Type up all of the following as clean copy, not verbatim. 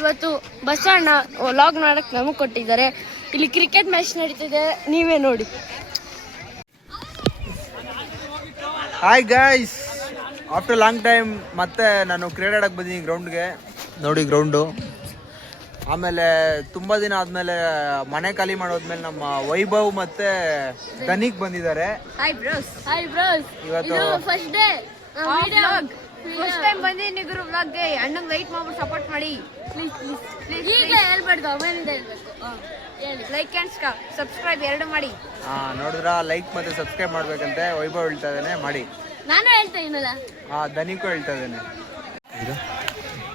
ಇವತ್ತು ಬಸವಣ್ಣ ವ್ಲಾಗ್ ಮಾಡಕ್ಕೆ ನಮಗೆ ಕೊಟ್ಟಿದ್ದಾರೆ. ಇಲ್ಲಿ ಕ್ರಿಕೆಟ್ ಮ್ಯಾಚ್ ನಡೀತಿದೆ, ನೀವೇ ನೋಡಿ. Hi guys, after long time ಮತ್ತೆ ನಾನು ಕ್ರಿಕೆಟ್ ಆಡಕ್ಕೆ ಬಂದಿದ್ದೀನಿ ಗ್ರೌಂಡ್ಗೆ. ನೋಡಿ ಗ್ರೌಂಡು. ಆಮೇಲೆ ತುಂಬ ದಿನ ಆದಮೇಲೆ ಮನೆ ಖಾಲಿ ಮಾಡೋದ್ಮೇಲೆ ನಮ್ಮ ವೈಭವ್ ಮತ್ತೆ ಧನಿಕ್ ಬಂದಿದ್ದಾರೆ. ಇವತ್ತು ಫಸ್ಟ್ ಡೇ ಫಸ್ಟ್ ಟೈಮ್ ಬಂದಿದ್ದೀನಿ ಗುರು ವ್ಲಾಗ್ಗೆ. ಅಣ್ಣಂಗೆ ಲೈಕ್ ಮಾಡ್ಬಿಟ್ಟು ಸಪೋರ್ಟ್ ಮಾಡಿ ಪ್ಲೀಸ್. ಈಗಲೇ ಹೇಳ್ಬಾರ್ದು, ಅಮ್ಮನಿಂದ ಹೇಳ್ಬೇಕು. ಲೈಕ್ ಆ್ಯಂಡ್ ಸಬ್ಸ್ಕ್ರೈಬ್ ಎರಡು ಮಾಡಿ. ನೋಡಿದ್ರ ಲೈಕ್ ಮತ್ತೆ ಸಬ್ಸ್ಕ್ರೈಬ್ ಮಾಡ್ಬೇಕಂತೆ ವೈಭವ್ ಹೇಳ್ತಾ ಇದ್ದಾನೆ, ಮಾಡಿ. ನಾನು ಹೇಳ್ತಾ ಇದ್ದೀನಲ್ಲ, ಧನಿಕು ಹೇಳ್ತಾ ಇದ್ದಾನೆ.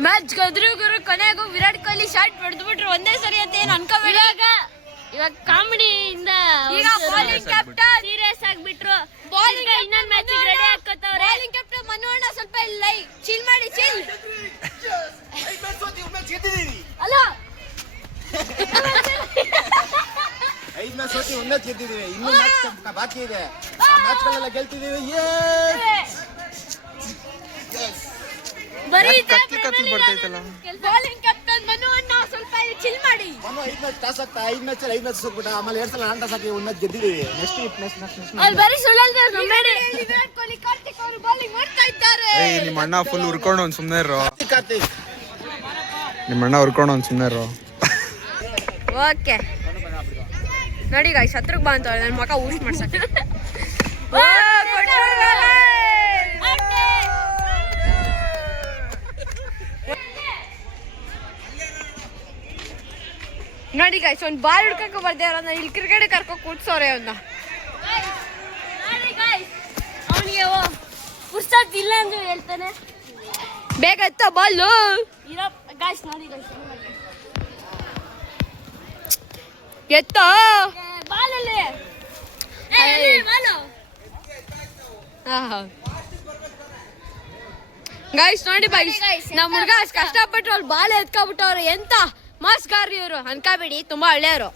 ಮ್ಯಾಚ್ ಗೆದ್ರು ಗುರು. ಕೊನೆಗೂ ವಿರಾಟ್ ಕೊಹ್ಲಿ ಶಾಟ್ ಹೊಡೆದ್ಬಿಟ್ರು ಒಂದೇ ಸರಿ ಅಂತ ಏನು ಅನ್ಕೋಬೇಡಿ. ಇವಾಗ ಕಾಮಿಡಿಯಿಂದ ಈಗ ಬೌಲಿಂಗ್ ಕ್ಯಾಪ್ಟನ್ ಸೀರಿಯಸ್ ಆಗಿಬಿಟ್ರು. ಬೌಲಿಂಗ್ ಇನ್ನೊಂದು ಮ್ಯಾಚ್ ರೆಡಿ ಹಾಕೋತವ್ರೆ. ಬೌಲಿಂಗ್ ಕ್ಯಾಪ್ಟನ್ ಮನು ಅಣ್ಣ ಸ್ವಲ್ಪ ಚಿಲ್ ಮಾಡಿ, ಚಿಲ್. ಅಲ್ಲ 5 ಮ್ಯಾಚ್ ಸೋತಿ 1 ಮ್ಯಾಚ್ ಗೆದ್ದಿದ್ದೀವಿ. ಇನ್ನೂ ಮ್ಯಾಚ್ ಬಾಕಿ ಇದೆ. ಆ ಮ್ಯಾಚ್ಗಳೆಲ್ಲ ಗೆಲ್ತಿದ್ದೀವಿ. ಬೌಲಿಂಗ್ ಕ್ಯಾಪ್ಟನ್ ಮನು ಅಣ್ಣ ಸ್ವಲ್ಪ ಚಿಲ್ ಮಾಡಿ. ಮನು 5 ಮ್ಯಾಚ್ ಟಾಸ್ ಆಗ್ತಾ 5 ಮ್ಯಾಚ್ ಸೋತ್ಬಿಟ್ಟ. ಆಮೇಲೆ 2 ಸಲ ನಾನ್ ಟಾಸ್ ಹಾಕಿ 1 ಮ್ಯಾಚ್ ಗೆದ್ದಿದ್ದೀವಿ. ನೆಕ್ಸ್ಟ್ ಅಲ್ಲಿ ಬರೀ ಸುಳ್ಳಲ್ದಾರ ನೋಡಿ. ವಿರಾಟ್ ಕೊಹ್ಲಿ ಕಾರ್ತಿಕ್ ಅವರು ಬೌಲಿಂಗ್ ಮಾಡ್ತಾ ಇದ್ದಾರೆ. ನಿಮ್ಮ ಅಣ್ಣ ಫುಲ್ ಉರ್ಕೊಂಡು ಒಂದು ಸುಮ್ಮನೆ ಇರೋ. ಕಾರ್ತಿಕ್ ನಿಮ್ಮ ಅಣ್ಣ ಉರ್ಕೊಂಡು ಒಂದು ಸುಮ್ಮನೆ ಇರೋ. ಓಕೆ ನೋಡಿ ಗಾಯ್ಸ್, ಹತ್ರಕ್ಕೆ ಬಾ ಅಂತ ನನ್ನ ಮಗ ಊಸ್ ಮಾಡ್ಸಕ್ಕೆ. ನೋಡಿ ಗಾಯ್ಸ್, ಒಂದು ಬಾಲ್ ಹಿಡ್ಕೊ ಬರ್ದೆ ಅವ್ರನ್ನ ಇಲ್ಲಿ ಕ್ರಿಕೆಟ್ ಕರ್ಕೊ ಕೂಡ್ಸೋರೆ ಅವನ್ನ. ಅವನಿಗೆ ಪುರ್ಸತ್ ಇಲ್ಲ ಅಂತ ಹೇಳ್ತಾನೆ. ಬೇಗ ಎತ್ತ ಬಾಲು ಗಾಯ್ಸ್. ನೋಡಿ ಗಾಯ್ಸ್, ಎತ್ತ ಬಾಲಲ್ಲಿ ಗಾಯ್ಸ್. ನೋಡಿ ಬಾಯ್ಸ್, ನಮ್ಮ ಹುಡುಗ ಅಷ್ಟು ಕಷ್ಟಪಟ್ಟು ಅವ್ರು ಬಾಲ್ ಎತ್ಕೊಬಿಟ್ಟವ್ರು. ಎಂತ ಮಾಸ್ಕಾರ್ರಿ ಇವರು ಅನ್ಕೋಬೇಡಿ, ತುಂಬಾ ಒಳ್ಳೆಯವರು.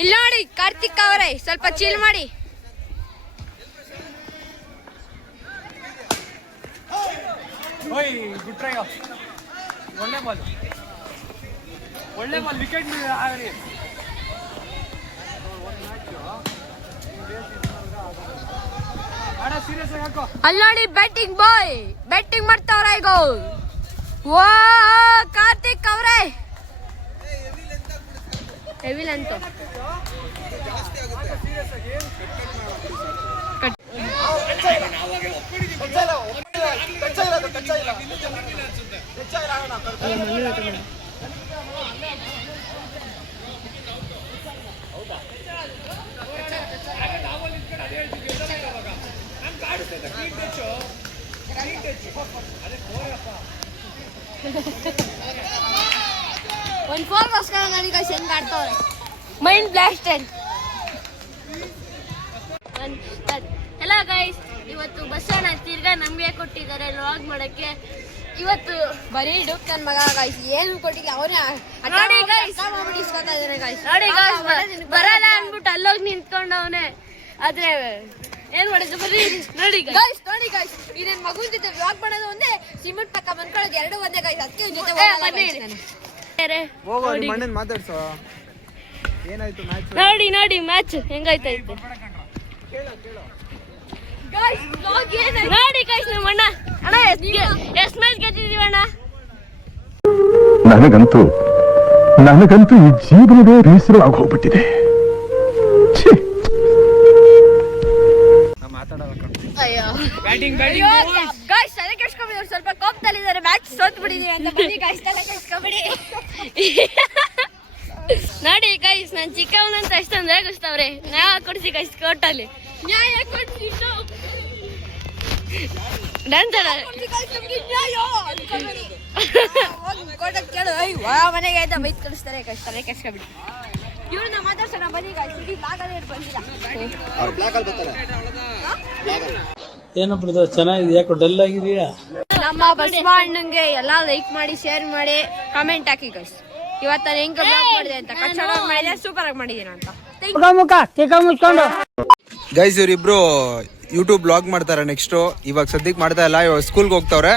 ಇಲ್ಲಿ ನೋಡಿ ಕಾರ್ತಿಕ್ ಅವರೇ, ಸ್ವಲ್ಪ ಚಿಲ್ ಮಾಡಿ. ಒಳ್ಳೆ ಬಾಲ್ ವಿಕೆಟ್ ಅಲ್ಲಿ ನೋಡಿ ಬ್ಯಾಟಿಂಗ್ ಬಾಯ್ ಬ್ಯಾಟಿಂಗ್ ಮಾಡ್ತಾವ್ರ ಈಗ. ಓ ಕಾರ್ತಿಕ್ ಅವರೇ, ಹೆವಿ ಲೆಂತ್. ಒಂದು 4 ನೋಡಿ ಗಾಯ್ಸ್ ಹೆಂಗ್ ಆಡ್ತಾವ್ರೆ. Mind blasted. ಹೆಲೋ ಗೈಸ್, ಇವತ್ತು ಬಸವಣ್ಣ ತಿರ್ಗಾ ನಮಗೆ ಕೊಟ್ಟಿದ್ದಾರೆ ವ್ಲಾಗ್ ಮಾಡಕ್ಕೆ. ಇವತ್ತು ಬರೀ ಡುಕ್ ನನ್ನ ಮಗ ಗಾಯ್ಸ್, ಏನು ಕೊಟ್ಟಿಲ್ಲ ಅವನೇ. ನೋಡಿ ಗಾಯ್ಸ್, ಇಸ್ಕೊತಾ ಇದ್ದಾನೆ ಗಾಯ್ಸ್. ನೋಡಿ ಗಾಯ್ಸ್, ಬರಲ್ಲ ಅಂದ್ಬಿಟ್ಟು ಅಲ್ಲೋಗಿ ನಿಂತ್ಕೊಂಡವನೇ. ಆದ್ರೆ ಏನ್ ಮಾಡಿದ್ರು ಬರೀ ನೋಡಿ ಗಾಯ್ಸ್. ನೋಡಿ ಗಾಯ್ಸ್, ಈ ನನ್ನ ಮಗುನ ಜೊತೆ ವ್ಲಾಗ್ ಮಾಡೋದು ಒಂದೇ, ಸಿಮೆಂಟ್ ಪಕ್ಕ ಬಂದ್ಕೊಳ್ಳೋದು ಎರಡು ಒಂದೇ ಗಾಯ್ಸ್. ಅದಕ್ಕೆ ಜೊತೆ ಮಾತಾಡ್ಸೋ. ಏನಾಯ್ತು ಮ್ಯಾಚ್? ನೋಡಿ ನೋಡಿ ಮ್ಯಾಚ್ ಹೆಂಗಾಯ್ತಾಯ್ತು ನೋಡಿ ಗಾಯ್ಸ್. ನಮ್ಮ ಅಣ್ಣ ಎಷ್ಟು ಮ್ಯಾಚ್ ಗೆದ್ದಿದೀವಿ ಅಣ್ಣ? ನನಗಂತೂ ಈ ಜೀವನವೇ ಬೇಸರವಾಗಿ ಹೋಗ್ಬಿಟ್ಟಿದೆ. ಗಾಯ್ಸ್ ತಲೆ ಕೆಡ್ಸ್ಕೊಂಬಿದ್ರು, ಸ್ವಲ್ಪ ಕೋಪದಲ್ಲಿದ್ದಾರೆ. ಮ್ಯಾಚ್ ಸೋತ್ ಬಿಟ್ಟಿದೀವಿ ಅಂತ. ಬನ್ನಿ ಗಾಯ್ಸ್, ತಲೆ ಕೆಡ್ಸ್ಕೊಂಬಿಡಿ. ನೋಡಿ ಗೈಸ್, ನಾನು ಚಿಕ್ಕವನಂತ ಅಷ್ಟೊಂದು ರೇಗಿಸ್ತವ್ರೆ. ನ್ಯಾಯ ಕೊಡಿಸಿ ಗೈಸ್, ಕೋರ್ಟಲ್ಲಿ ನ್ಯಾಯ ಕೊಡಿಸಿ. ಮನೆಗೆ ಆಯ್ತಾ ಬೈತ್ ಕಳಿಸ್ತಾರೆ ಗೈಸ್, ತಲೆ ಕೆಡ್ಸ್ಕೊಂಬಿಡಿ. ಇವ್ರನ್ನ ಮಾತಾಡ್ಸೋಣ ಬನ್ನಿ ಗೈಸ್. ಇಲ್ಲಿ ಬ್ಲಾಗಲ್ಲಿ ಬಂದಿಲ್ಲ. ಏನಪ್ಪ ಚೆನ್ನಾಗಿದೆ, ಯಾಕೋ ಡಲ್ ಆಗಿದೆಯಾ? ನಮ್ಮ ಬಸವಣ್ಣಂಗೆ ಎಲ್ಲ ಲೈಕ್ ಮಾಡಿ, ಶೇರ್ ಮಾಡಿ, ಕಮೆಂಟ್ ಹಾಕಿ ಗೈಸ್. ಇವತ್ತು ನಾನು ಹೆಂಗೆ ಬ್ಲಾಗ್ ಮಾಡಿದೆ ಅಂತ, ಕಚ್ಚಡ ಮಾಡಿದೆ, ಸೂಪರ್ ಆಗಿ ಮಾಡಿದೀನಿ ಅಂತ. ಗೈಸ್, ಇವರಿಬ್ರು ಯೂಟ್ಯೂಬ್ ಬ್ಲಾಗ್ ಮಾಡ್ತಾರೆ. ನೆಕ್ಸ್ಟ್ ಇವಾಗ ಸದ್ಯಕ್ಕೆ ಮಾಡ್ತಾ ಇಲ್ಲ, ಇವಾಗ ಸ್ಕೂಲ್ಗೆ ಹೋಗ್ತಾವ್ರೆ.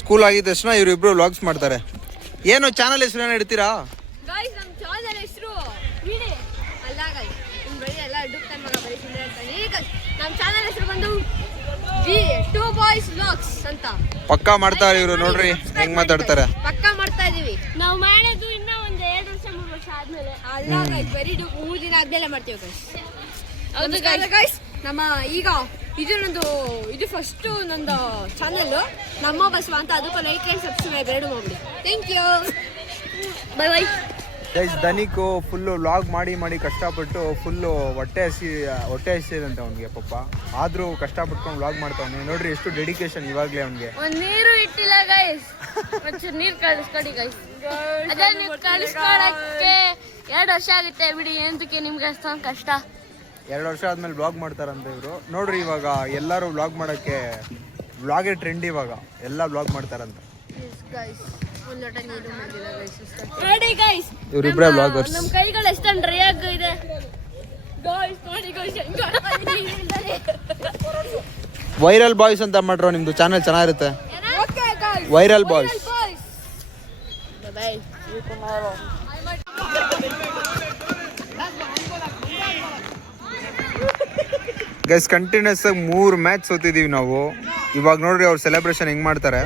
ಸ್ಕೂಲ್ ಆಗಿದ ತಕ್ಷಣ ಇವರಿಬ್ರು ವ್ಲಾಗ್ಸ್ ಮಾಡ್ತಾರೆ. ಏನು ಚಾನಲ್ ಹೆಸರು ಏನೋ ಇಡ್ತೀರಾ? ಗೈಸ್ ನಮ್ಮ ಚಾನಲ್ ಹೆಸರು ವಿಡಿ ಅಲ್ಲ ಗೈಸ್ ನಿಮ್ಮ ಬಳಿ ಎಲ್ಲ ಡುಕ್ಕನ್ ಮಗ ಬರೀ ಸುಮ್ಮನೆ ಹೇಳ್ತಾನೆ. ಈಗ ನಮ್ಮ ಚಾನಲ್ ಹೆಸರು ಬಂದು ಟೂ ಬಾಯ್ಸ್ ವ್ಲಾಗ್ಸ್ ಅಂತ. ಪಕ್ಕಾ ಮಾಡ್ತಾರೆ ಇವರು, ನೋಡ್ರಿ ಹೆಂಗ್ ಮಾತಾಡ್ತಾರೆ. ಪಕ್ಕಾ ಮಾಡ್ತಾ ಇದೀವಿ ನಾವು. ಮಾಡೋದು ಇನ್ನ ಒಂದು 2 ವರ್ಷ 3 ವರ್ಷ ಆದ್ಮೇಲೆ ಅಲ್ಲ ಗೈಸ್, ಬರೀ 3 ದಿನ ಆದ್ಮೇಲೆ ಮಾಡ್ತೀವಿ ಗೈಸ್. ಹೌದು ಗೈಸ್, ನಮ್ಮ ಈಗ ಇದು ಫಸ್ಟ್ ನಂದು ಚಾನಲ್ ನಮ್ಮ ಬಸವ ಅಂತ. ಅದಕ್ಕೂ ಲೈಕ್ ಆ್ಯಂಡ್ ಸಬ್ಸ್ಕ್ರೈಬ್ 2 ಮಾಡಿ. Thank you, bye bye. Guys ಧನಿಕು ಫುಲ್ಲು ವ್ಲಾಗ್ ಮಾಡಿ ಕಷ್ಟಪಟ್ಟು ಫುಲ್ಲು ಹೊಟ್ಟೆ ಹಸಿದಂತೆ ಅವ್ನಿಗೆ ಪಾಪ. ಆದ್ರೂ ಕಷ್ಟಪಟ್ಕೊಂಡು ವ್ಲಾಗ್ ಮಾಡ್ತಾವನೆ. ನೋಡ್ರಿ ಎಷ್ಟು ಡೆಡಿಕೇಶನ್ ಇವಾಗ್ಲೇ ಅವ್ನಿಗೆ. ಒಂದ್ ನೀರು ಇಟ್ಟಿಲ್ಲ ಗೈಸ್, ಒಂಚೂರು ನೀರು ಕಳಿಸ್ಕೊಡಿ ಗೈಸ್. ಅದೇ ನೀವು ಕಳಿಸ್ಕೊಳಕ್ಕೆ 2 ವರ್ಷ ಆಗುತ್ತೆ ಬಿಡಿ. ಎಂತಕ್ಕೆ ನಿಮ್ಗೆ ಅಷ್ಟೊಂದು ಕಷ್ಟ? 2 ವರ್ಷ ಆದ್ಮೇಲೆ ವ್ಲಾಗ್ ಮಾಡ್ತಾರಂತ ಇವರು. ನೋಡ್ರಿ ಇವಾಗ ಎಲ್ಲರೂ ವ್ಲಾಗ್ ಮಾಡಕ್ಕೆ, ವ್ಲಾಗೇ ಟ್ರೆಂಡ್ ಇವಾಗ, ಎಲ್ಲ ವ್ಲಾಗ್ ಮಾಡ್ತಾರಂತ. ನೋಡಿ ಗೈಸ್, ಇವರಿಬ್ರೇ ವ್ಲಾಗರ್ಸ್. ನಮ್ಮ ಕೈಗಳು ಎಷ್ಟೊಂದು ಡ್ರೈ ಆಗಿದೆ ಗೈಸ್. ನೋಡಿ ಗೈಸ್, ವೈರಲ್ ಬಾಯ್ಸ್ ಅಂತ ಮಾಡ್ರೋ, ನಿಮ್ದು ಚಾನಲ್ ಚೆನ್ನಾಗಿರುತ್ತೆ. Viral boys. ಗೈಸ್ ಕಂಟಿನ್ಯೂಸ್ ಆಗಿ 3 ಮ್ಯಾಚ್ ಸೋತಿದೀವಿ ನಾವು. ಇವಾಗ ನೋಡ್ರಿ ಅವ್ರ ಸೆಲೆಬ್ರೇಷನ್ ಹೆಂಗ್ ಮಾಡ್ತಾರೆ.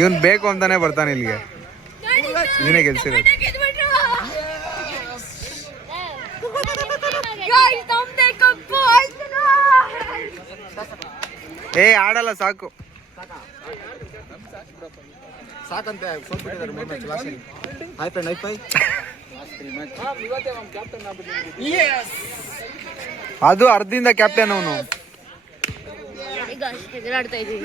ಇವನ್ ಬೇಕು ಅಂತಾನೆ ಬರ್ತಾನೆ ಇಲ್ಲಿಗೆ. ಇದನ್ನೇ ಗೆಲ್ಸಿರೋದು. ಏ ಆಡಲ್ಲ, ಸಾಕು ಸಾಕಂತೆ ಸೋತ್ಬಿಟ್ಟಿದ್ದಾರೆ 3 ಮ್ಯಾಚ್ ಲಾಸ್ಟ್. ಹೈ ಫೈ ಅದು ಅರ್ಧದಿಂದ ಕ್ಯಾಪ್ಟನ್ ಅವನು. ಎದುರಾಡ್ತಾ ಇದೀವಿ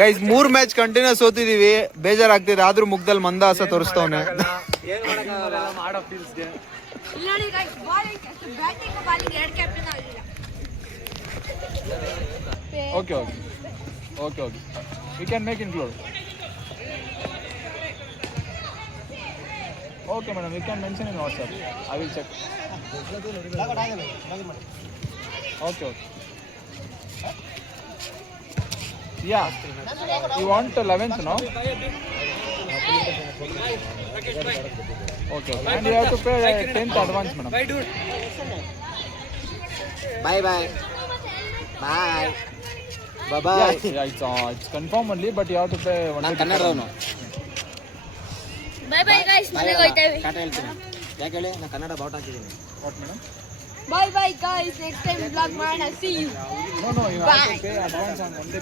ಗೈಸ್ 3 ಮ್ಯಾಚ್ ಕಂಟಿನ್ಯೂಸ್ ಸೋತಿದೀವಿ, ಬೇಜಾರಾಗ್ತಿದೆ. ಆದ್ರೂ ಮುಖದಲ್ಲಿ ಮಂದಹಾಸ ತೋರಿಸ್ತವನೆ. Okay. We can make include. Okay, madam. You can mention in WhatsApp. I will check. Okay. Yeah. You want 11th, no? Okay. And you have to pay 10th advance, madam. Bye. Yeah, it's confirmed only, but you have to pay one. ನಾನು ಕನ್ನಡದವನು. By bye guys, ಮನೆಗೆ ಹೋಗ್ತೇವೆ. ಕಾಟ ಹೇಳ್ತೀನಿ. ಯಾಕೆ ಹೇಳಿ, ನಾನು ಕನ್ನಡ ಬಾವುಟ ಹಾಕಿದ್ದೀನಿ. What, madam? Bye bye guys, next time vlog ಮಾಡೋಣ. See you. No, you have to pay advance on one day.